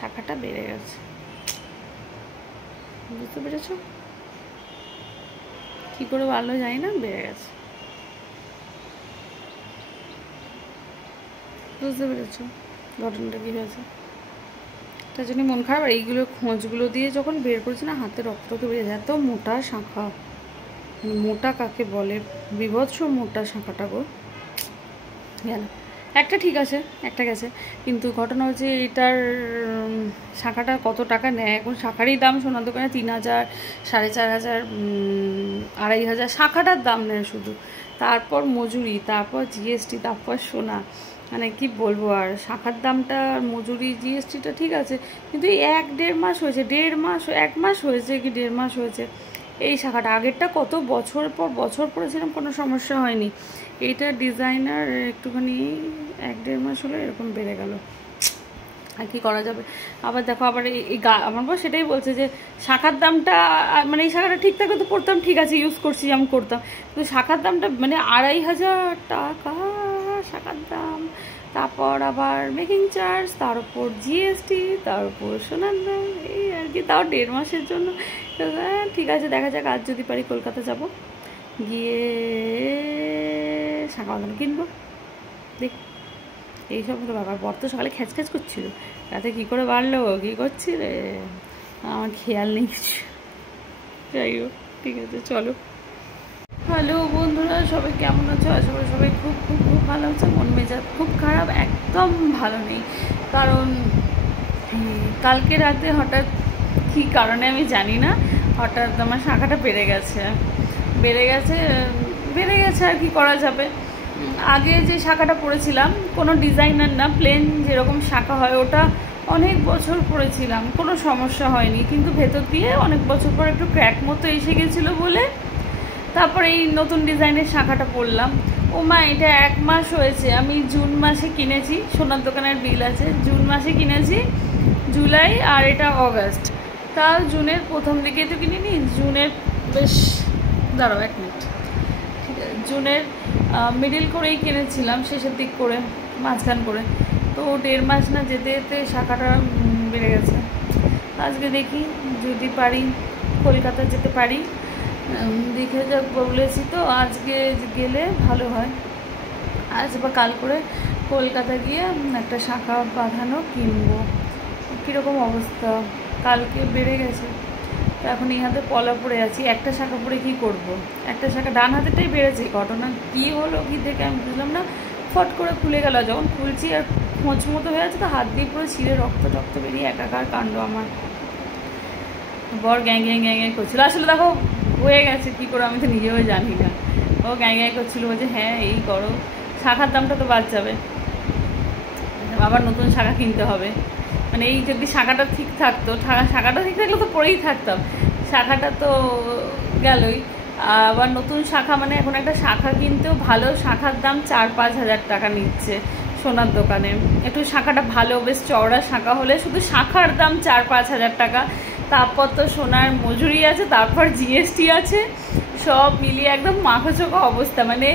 শাখাটা বেড়ে গেছে, বুঝতে পেরেছো? কী করে বাড়লো জানি না, বেড়ে গেছে, বুঝতে পেরেছো ঘটনাটা কী হয়েছে? তার জন্য মন খারাপ। আর এইগুলো খোঁজগুলো দিয়ে যখন বের করেছে না, হাতে রক্তকে বেরিয়ে যায়। এত মোটা শাঁখা, মোটা কাকে বলে, বিভৎস মোটা শাঁখাটা গো। গেল একটা, ঠিক আছে একটা গেছে, কিন্তু ঘটনা হচ্ছে এটার শাঁখাটা কত টাকা নেয় এখন? শাঁখারই দাম সোনার দোকানে 3,000, 4,500, 2,500 শাঁখাটার দাম নেয় শুধু। তারপর মজুরি, তারপর জিএসটি, তারপর সোনা, মানে কি বলবো। আর শাঁখার দামটা, মজুরি, জিএসটিটা ঠিক আছে, কিন্তু এই 1-1.5 মাস হয়েছে, 1 মাস হয়েছে কি 1.5 মাস হয়েছে এই শাঁখাটা। আগেরটা কত বছর পর বছর পরেছিলাম, কোনো সমস্যা হয়নি। এইটা ডিজাইনার একটুখানি 1-1.5 মাস হলে এরকম বেড়ে গেল। আর কি করা যাবে? আবার দেখো, আবার এই আমার বউ সেটাই বলছে যে শাঁখার দামটা, মানে এই শাঁখাটা ঠিক থাকলে তো পড়তাম, ঠিক আছে ইউজ করছি যেমন করতাম, কিন্তু শাঁখার দামটা মানে 2,500 টাকা শাঁখার দাম। তারপর আবার মেকিং চার্জ, তার উপর জিএসটি, তার উপর সোনার দাম, এই আর কি। তাও 1.5 মাসের জন্য। ঠিক আছে, দেখা যাক, আজ যদি পারি কলকাতা যাব, গিয়ে শাঁখা বাঁধানো কিনবো, দেখ। এইসব হলো ব্যাপার। বর তো সকালে খ্যাচ করছিল, রাতে কী করে বাড়লো, কী করছিলে, আমার খেয়াল নেই কিছু। যাই হোক, ঠিক আছে, চলো। হ্যালো বন্ধুরা, সবাই কেমন আছো? আশা করি সবাই খুব খুব খুব ভালো আছে। মন মেজাজ খুব খারাপ, একদম ভালো নেই। কারণ কালকে রাতে হঠাৎ কী কারণে আমি জানি না, হঠাৎ আমার শাঁখাটা বেড়ে গেছে আর কি করা যাবে। আগে যে শাঁখাটা পরেছিলাম, কোনো ডিজাইনার না, প্লেন যেরকম শাঁখা হয়, ওটা অনেক বছর পরেছিলাম, কোনো সমস্যা হয়নি। কিন্তু ভেতর দিয়ে অনেক বছর পর একটু ক্র্যাক মতো এসে গেছিলো বলে তারপরে এই নতুন ডিজাইনের শাঁখাটা পরলাম। ও মা, এটা 1 মাস হয়েছে। আমি জুন মাসে কিনেছি, সোনার দোকানের বিল আছে, জুন মাসে কিনেছি, জুলাই আর এটা অগাস্ট। তাও জুনের প্রথম দিকেই তো কিনিনি, জুনের বেশ, দাঁড়াও 1 মিনিট, ঠিক আছে, জুনের মিডিল করেই কিনেছিলাম, শেষের দিক করে, মাঝখান করে। তো 1.5 মাস না যেতে যেতে শাঁখাটা বেড়ে গেছে। আজকে দেখি যদি পারি কলকাতা যেতে পারি, দেখে যাক, বলেছি তো আজকে গেলে ভালো হয়। আজ বা কাল করে কলকাতা গিয়ে একটা শাঁখা বাঁধানো কিনবো। কীরকম অবস্থা, কালকে বেড়ে গেছে, তো এখন এই হাতে পলা পড়ে আছি। একটা শাঁখা পরে কী করব? একটা শাঁখা ডান হাতেটাই বেড়েছে। ঘটনা কী হলো কি দেখে আমি বুঝলাম না, ফট করে খুলে গেল। যখন খুলছি আর খোঁচ মতো হয়ে আছে, তো হাত দিয়ে পুরো ছিঁড়ে রক্ত বেরিয়ে একাকার কাণ্ড আমার। বর গ্যাঁ গ্যাঁ করছিল। আসলে দেখো হয়ে গেছে কী করে আমি তো নিজেও জানি না। ও গ্যাঁ করছিল, বলছে হ্যাঁ এই করো, শাঁখার দামটা তো বাদ যাবে, আবার নতুন শাঁখা কিনতে হবে। মানে এই যদি শাঁখাটা ঠিক থাকতো, শাঁখাটা ঠিক থাকলে তো পরেই থাকতাম, শাঁখাটা তো গেলই। আবার নতুন শাঁখা, মানে এখন একটা শাঁখা কিনতেও ভালো শাঁখার দাম 4-5 হাজার টাকা নিচ্ছে সোনার দোকানে। একটু শাঁখাটা ভালো, বেশ চওড়া শাঁখা হলে শুধু শাঁখার দাম 4-5 হাজার টাকা। তারপর তো সোনার মজুরি আছে, তারপর জিএসটি আছে, সব মিলিয়ে একদম মাখাচোখা অবস্থা। মানে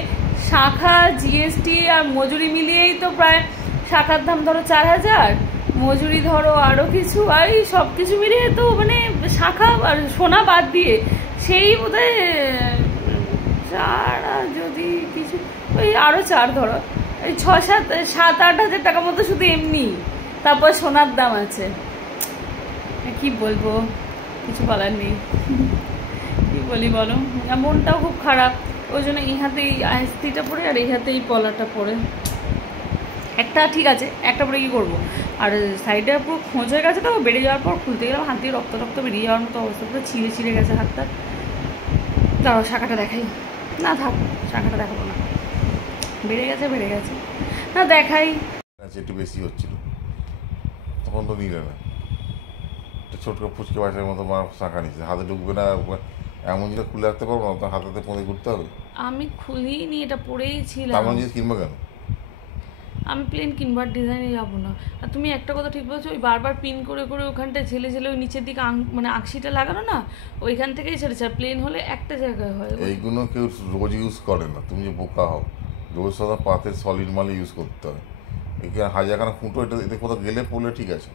শাঁখা, জিএসটি আর মজুরি মিলিয়েই তো প্রায় শাঁখার দাম ধরো 4,000, মজুরি ধরো আরও কিছু, আর এই সব কিছু মিলিয়ে তো মানে শাঁখা আর সোনা বাদ দিয়ে সেই বোধহয় 4, যদি কিছু ওই আরও 4 ধরো, এই 6-7-8 হাজার টাকা মতো শুধু এমনি। তারপর সোনার দাম আছে, কি বলবো, কিছু বলার নেই। কি বলি বলো, মনটাও খুব খারাপ। ওই জন্য এই হাতে এই আইসটিটা পরে আর এই হাতে এই পলাটা পরে, একটা ঠিক আছে, একটা পরে কী করবো। আর সাইডে পুরো খোঁজ হয়ে গেছে, তো বেড়ে যাওয়ার পর খুলতে গেলাম, হাত দিয়ে রক্ত বেরিয়ে যাওয়ার মতো অবস্থা, পুরো ছিঁড়ে গেছে হাতটা। দাঁড়াও শাঁখাটা দেখাই, না থাক শাঁখাটা দেখাবো না, বেড়ে গেছে না দেখাই। একটু বেশি হচ্ছিল তখন তো নিলে না, ছোট্ট ফুচকে বাসার মতো মা শাঁখা নিচ্ছে, হাতে ঢুকবে না, এমন জিনিস খুলে রাখতে পারবো না, তো হাতে পঁধে ঘুরতে হবে। আমি খুলিনি, এটা পরেই ছিলাম। তেমন জিনিস কিনবো কেন? আমি প্লেন কিনবো, আর ডিজাইনে যাবো না। আর তুমি একটা কথা ঠিক বলছো, ওই বারবার পিন করে ওখানটায় ঝেলে ওই নিচের দিকে মানে আঁকশিটা লাগানো না, ওইখান থেকেই ছেড়েছে। আর প্লেন হলে একটা জায়গায় হয়। এইগুলো কেউ রোজ ইউজ করে না, তুমি যে বোকা হও, রোজ সাদা পাতের সলিড মালে ইউজ করতে হয়। এখানে হাজারখানা ফুটো, এতে কোথাও গেলে পড়লে ঠিক আছে,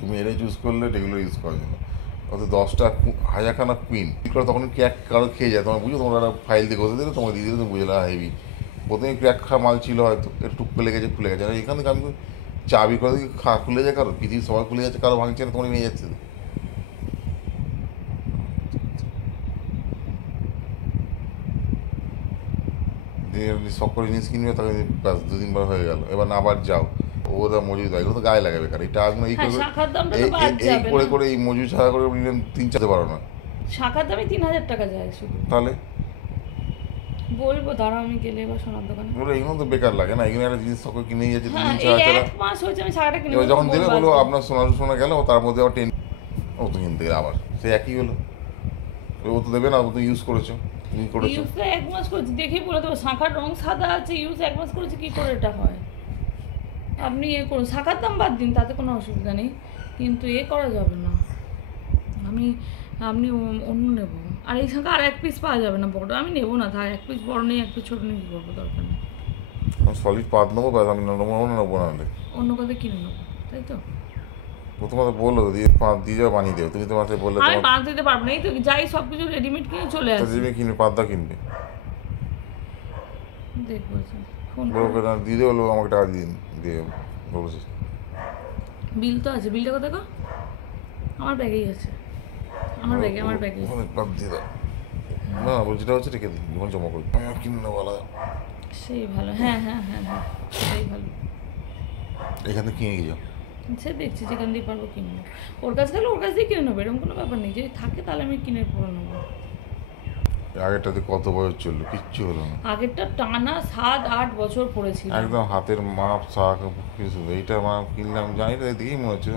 তুমি এটাই চুজ করলে রেগুলার ইউজ করার জন্য। অত 10টা হাজারখানা কুইন করে তখন ক্র্যাক কারো খেয়ে যায়, তোমার বুঝো, তোমার একটা ফাইল দিয়ে ঘষে দিলে তোমাকে দিয়ে দিলে, তুমি বুঝলে হেভি। প্রথমে ক্র্যাক খাওয়া মাল ছিল হয়তো, একটু টুককে লেগেছে, খুলে গেছে। আর এখান থেকে আমি চাবি করে দিই, খুলে যায় কারো, পৃথিবীর সবাই খুলে যাচ্ছে, কারো ভাঙছে না, তোমার নিয়ে যাচ্ছে। শখ করে জিনিস কিনবে, তাকে ব্যাস 2 দিন পর হয়ে গেল, এবার না আবার যাও, ওটা মজুরি দেয়, এগুলো তো গায়ে লাগে বেকার। এটা এখন এই করে করে এই মজুরি ছাড়া করে 3-4 পারো না। শাখার দামে 3000 টাকা যায় শুধু। তাহলে বলবো, দাঁড়াও আমি গেলে এবার সোনার দোকানে। বলে এগুলো তো বেকার লাগে না, এখানে একটা জিনিস শখ করে কিনে যাচ্ছে 1 মাস হয়েছে আমি শাখাটা কিনে। এবার যখন দেবে বলো আপনার সোনা গেল, তার মধ্যে আবার ও তো কিনতে গেলে আবার সে একই হলো। ও তো দেবে না, ও তো ইউজ করেছো, তুমি করেছো। ইউজ তো 1 মাস করেছি, দেখেই বলে দেবো। শাখার রং সাদা আছে, ইউজ 1 মাস করেছি, কি করে এটা হয়? আপনি করুন, শাখার দাম বাদ দিন, তাতে কোনো অসুবিধা নেই, কিন্তু করা যাবে না। আপনি অন্য নেবো। আর এই শাখা আর 1 পিস পাওয়া যাবে না বড়, আমি নেবো না। তার 1 পিস বড় নেই, 1 পিস ছোটো নেই, কী করবো, দরকার নেই। সলিড পাত নেবো, আমি নেবো না হলে অন্য কথা কিনে নেবো, তাই তো। তোমাকে বললো দিয়ে যাও, বানিয়ে দেবে। তুমি তোমাকে বললে আমি বাঁধ দিতে পারবো না, এই তো যাই সব কিছু রেডিমেড কিনে চলে আসে। কিনবে, পাতটা কিনবে, দেখবো ফোন দিয়ে দেবে, বলবো আমাকে টাকা দিয়ে বলেছে। বিল তো আছে, বিলটা কোথায় গো? আমার ব্যাগেই আছে, আমার ব্যাগে দিয়ে দাও। না যেটা হচ্ছে রেখে দিই, যখন জমা করি আমি কিনে নেবো আলাদা। সেই ভালো, হ্যাঁ, সেই ভালো। এখান থেকে কিনে যাও, সে দেখছি যেখান দিয়ে পারবো কিনবো। ওর কাছে গেলে ওর কাছ দিয়ে কিনে নেবো, এরকম কোনো ব্যাপার নেই। যদি থাকে তাহলে আমি কিনে পরে নেবো। আগেরটাতে কত বছর চললো, কিচ্ছু হলো না। আগেরটা টানা 7-8 বছর পড়েছিল, একদম হাতের মাপ, শাক কিছু। এইটা মাপ কিনলাম, জানি না, দেখেই মনে হচ্ছে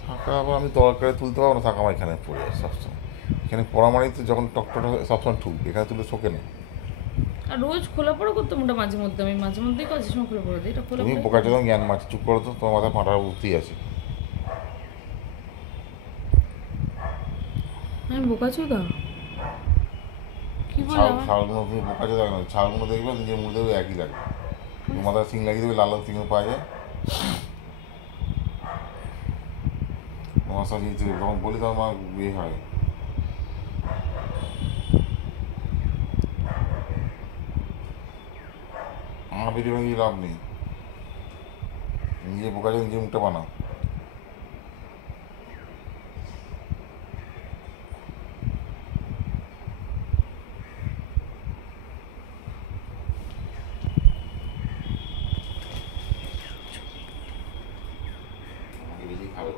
শাঁখা আবার আমি তরকারি তুলতে পারবো না, শাঁখা আমার এখানে পড়ে যায় সবসময়। এখানে পড়া মানেই তো যখন টকটক সবসময় ঠুকবে, এখানে তুলে শোকে না। আর রোজ খোলা পড়া করতাম ওটা মাঝে মধ্যে, আমি মাঝে মধ্যেই কাজের সময় খোলা পড়া দিই। এটা খোলা তুমি বোকা চোদন জ্ঞান মারছি, চুপ করো তো, তোমার মাথায় ফাটার বুদ্ধি আছে। আমি বোকা চোদা কি বললাম? ছালগুলো তুমি বোকা চোদা না, ছালগুলো দেখবে নিজের মুখ দেখবে একই লাগবে। তুমি মাথায় সিং লাগিয়ে দেবে, লাল লাল সিং পাওয়া যায়। তোমার সাথে যখন বলি তখন আমার বিয়ে হয়। আমার ভিডিও বানিয়ে লাভ নেই, নিজে বোকা চোদা নিজের মুখটা বানাও। বেশি খাবে